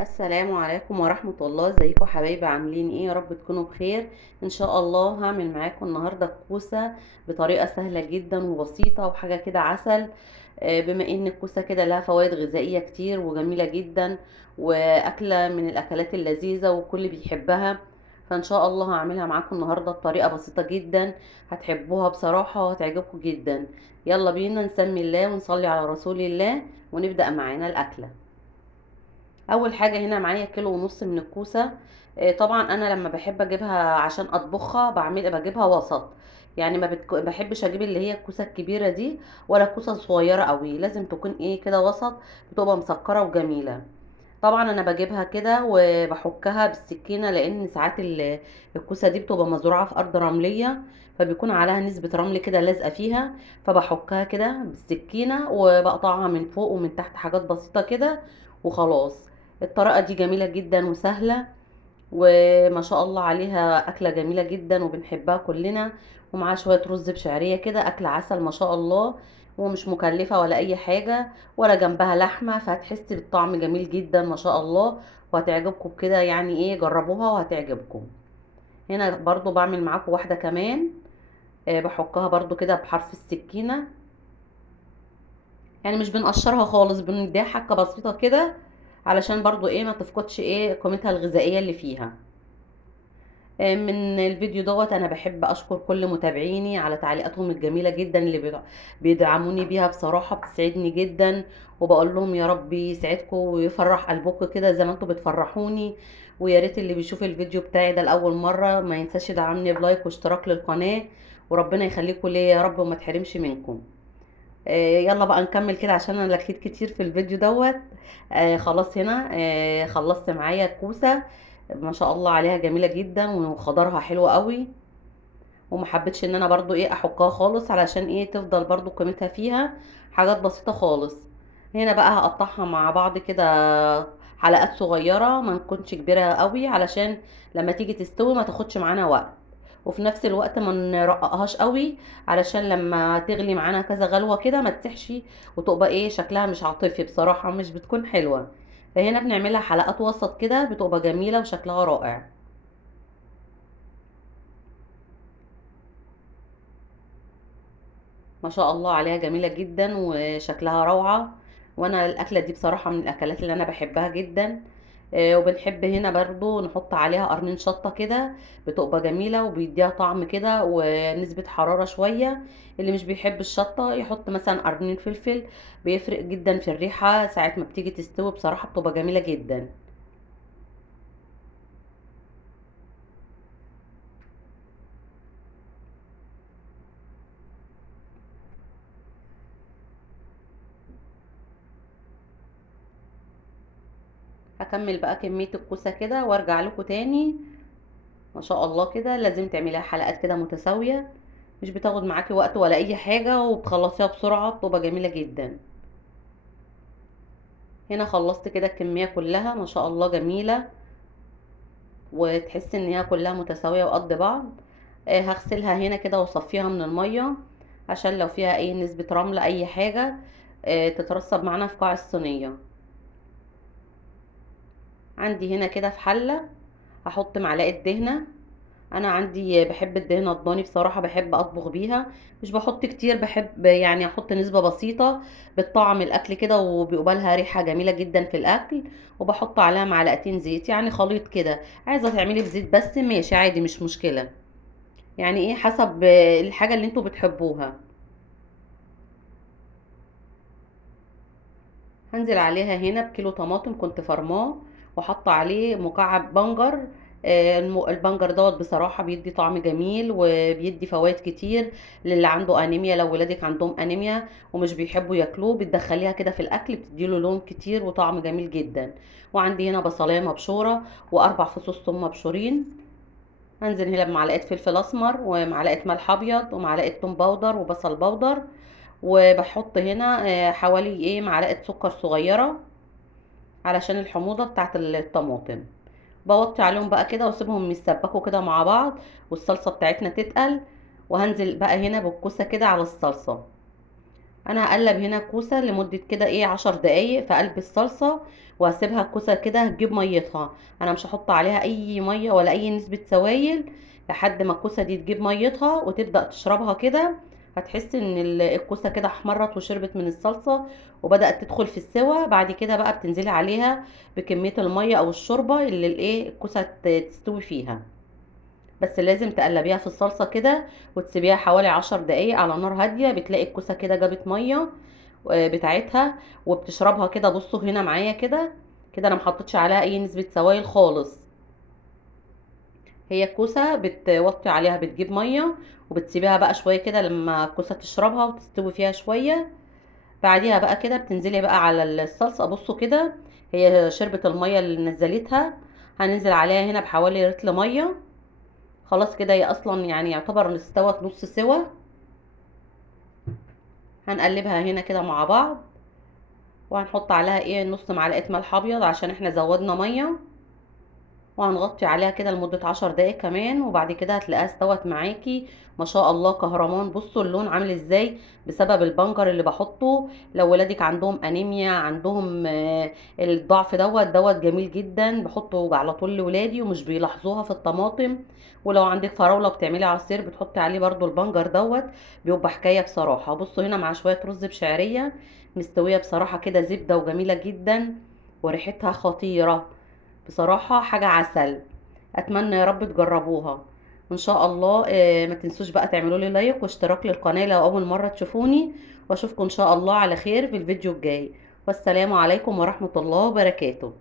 السلام عليكم ورحمة الله. ازيكم حبايبي؟ عاملين ايه؟ يا رب تكونوا بخير. ان شاء الله هعمل معاكم النهاردة الكوسة بطريقة سهلة جدا وبسيطة وحاجة كده عسل. بما ان الكوسة كده لها فوائد غذائية كتير وجميلة جدا، واكلة من الاكلات اللذيذة والكل بيحبها. فان شاء الله هعملها معاكم النهاردة بطريقة بسيطة جدا، هتحبوها بصراحة وهتعجبكم جدا. يلا بينا نسمي الله ونصلي على رسول الله ونبدأ معانا الاكلة. اول حاجه هنا معايا كيلو ونص من الكوسه. طبعا انا لما بحب اجيبها عشان اطبخها بجيبها وسط. يعني ما بحبش اجيب اللي هي الكوسه الكبيره دي، ولا الكوسه الصغيره قوي، لازم تكون ايه كده وسط، بتبقى مسكره وجميله. طبعا انا بجيبها كده وبحكها بالسكينه، لان ساعات الكوسه دي بتبقى مزروعه في ارض رمليه، فبيكون عليها نسبه رمل كده لازقه فيها. فبحكها كده بالسكينه وبقطعها من فوق ومن تحت حاجات بسيطه كده وخلاص. الطريقه دي جميله جدا وسهله، وما شاء الله عليها اكله جميله جدا وبنحبها كلنا. ومعاها شويه رز بشعريه كده، اكله عسل ما شاء الله، ومش مكلفه ولا اي حاجه، ولا جنبها لحمه، فهتحسي بالطعم جميل جدا ما شاء الله. وهتعجبكم كده، يعني ايه، جربوها وهتعجبكم. هنا برضو بعمل معاكم واحده كمان. بحكها برضو كده بحرف السكينه، يعني مش بنقشرها خالص، بنديها حكه بسيطه كده، علشان برضو ايه ما تفقدش ايه قيمتها الغذائيه اللي فيها. من الفيديو دوت انا بحب اشكر كل متابعيني على تعليقاتهم الجميله جدا اللي بيدعموني بيها، بصراحه بتسعدني جدا. وبقول لهم يا رب يسعدكم ويفرح قلبكم كده زي ما انتم بتفرحوني. ويا ريت اللي بيشوف الفيديو بتاعي ده لاول مره ما ينساش يدعمني بلايك واشتراك للقناه. وربنا يخليكم ليا يا رب وما تحرمش منكم. يلا بقى نكمل كده عشان انا لكيت كتير في الفيديو دوت. خلاص هنا خلصت معايا الكوسه، ما شاء الله عليها جميله جدا وخضرها حلو قوي. وما حبيتش ان انا برضو ايه احكها خالص، علشان ايه تفضل برضو قيمتها فيها، حاجات بسيطه خالص. هنا بقى هقطعها مع بعض كده حلقات صغيره، ما نكونش كبيره قوي، علشان لما تيجي تستوي ما تاخدش معانا وقت. وفي نفس الوقت ما نرققهاش قوي، علشان لما تغلي معانا كذا غلوه كده ما تسحش، وتبقى ايه شكلها مش عاطفي بصراحه، مش بتكون حلوه. فهنا بنعملها حلقات وسط كده، بتبقى جميله وشكلها رائع. ما شاء الله عليها جميلة جدا وشكلها روعة. وانا الاكلة دي بصراحة من الاكلات اللي انا بحبها جدا. وبنحب هنا برضو نحط عليها قرنين شطة كده، بتبقى جميلة وبيديها طعم كده ونسبة حرارة شوية. اللي مش بيحب الشطة يحط مثلا قرنين فلفل، بيفرق جدا في الريحة ساعة ما بتيجي تستوي، بصراحة بتبقى جميلة جدا. هكمل بقى كمية الكوسة كده وارجع لكم تاني. ما شاء الله كده لازم تعمليها حلقات كده متساوية، مش بتاخد معاكي وقت ولا اي حاجة، وبتخلصيها بسرعة، بتبقى جميلة جدا. هنا خلصت كده الكمية كلها ما شاء الله جميلة، وتحس ان هي كلها متساوية وقد بعض. هغسلها هنا كده واصفيها من المية، عشان لو فيها اي نسبة رمل اي حاجة تترسب معانا في قاع الصينية. عندي هنا كده في حلة هحط معلقة دهنة. انا عندي بحب الدهنه الضاني بصراحه، بحب اطبخ بيها، مش بحط كتير، بحب يعني احط نسبه بسيطه، بتطعم الاكل كده وبيبقى لها ريحه جميله جدا في الاكل. وبحط عليها معلقتين زيت، يعني خليط كده. عايزه تعملي بزيت بس ماشي عادي، مش مشكله، يعني ايه حسب الحاجه اللي انتوا بتحبوها. هنزل عليها هنا بكيلو طماطم كنت فرماه، وحط عليه مكعب بنجر. البنجر دوت بصراحة بيدي طعم جميل وبيدي فوائد كتير للي عنده انيميا. لو ولادك عندهم انيميا ومش بيحبوا ياكلوه، بتدخليها كده في الاكل بتديله لون كتير وطعم جميل جدا. وعندي هنا بصلايه مبشورة واربع فصوص ثوم مبشورين. هنزل هنا بمعلقة فلفل اسمر ومعلقة ملح ابيض ومعلقة توم باودر وبصل باودر. وبحط هنا حوالي ايه معلقة سكر صغيرة، علشان الحموضة بتاعت الطماطم. بوطي عليهم بقى كده واسيبهم يتسبكوا كده مع بعض، والصلصة بتاعتنا تتقل. وهنزل بقى هنا بالكوسة كده على الصلصة. انا هقلب هنا الكوسه لمده كده ايه 10 دقايق في قلب الصلصه، وهسيبها الكوسه كده تجيب ميتها. انا مش هحط عليها اي ميه ولا اي نسبه سوائل لحد ما الكوسه دي تجيب ميتها وتبدا تشربها كده. هتحس ان الكوسه كده احمرت وشربت من الصلصه وبدات تدخل في السوا. بعد كده بقى بتنزلي عليها بكميه الميه او الشوربه اللي الايه الكوسه تستوي فيها. بس لازم تقلبيها في الصلصة كده وتسيبيها حوالي 10 دقايق على نار هادية. بتلاقي الكوسة كده جابت مية بتاعتها وبتشربها كده. بصوا هنا معايا كده كده انا محطتش عليها اي نسبة سوائل خالص. هي الكوسة بتوطي عليها بتجيب مية وبتسيبيها بقى شوية كده لما الكوسة تشربها وتستوي فيها شوية. بعديها بقى كده بتنزلي بقى على الصلصة. بصوا كده هي شربت المية اللي نزلتها. هننزل عليها هنا بحوالي رتل مية. خلاص كده هي اصلا يعني يعتبر استوت نص سوا. هنقلبها هنا كده مع بعض وهنحط عليها ايه نص معلقه ملح ابيض عشان احنا زودنا ميه. وهنغطي عليها كده لمده 10 دقايق كمان وبعد كده هتلاقيها استوت معاكي ما شاء الله كهرمان. بصوا اللون عامل ازاي بسبب البنجر اللي بحطه. لو ولادك عندهم انيميا عندهم الضعف دوت جميل جدا بحطه على طول لولادي ومش بيلاحظوها في الطماطم. ولو عندك فراوله بتعملي عصير بتحطي عليه برضو البنجر بيبقى حكايه بصراحه. بصوا هنا مع شويه رز بشعريه مستويه بصراحه كده زبده وجميله جدا وريحتها خطيره. بصراحة حاجة عسل. اتمنى يا رب تجربوها ان شاء الله. ما تنسوش بقى تعملوا لي لايك واشتراك للقناة لو اول مرة تشوفوني. واشوفكم ان شاء الله على خير في الفيديو الجاي. والسلام عليكم ورحمة الله وبركاته.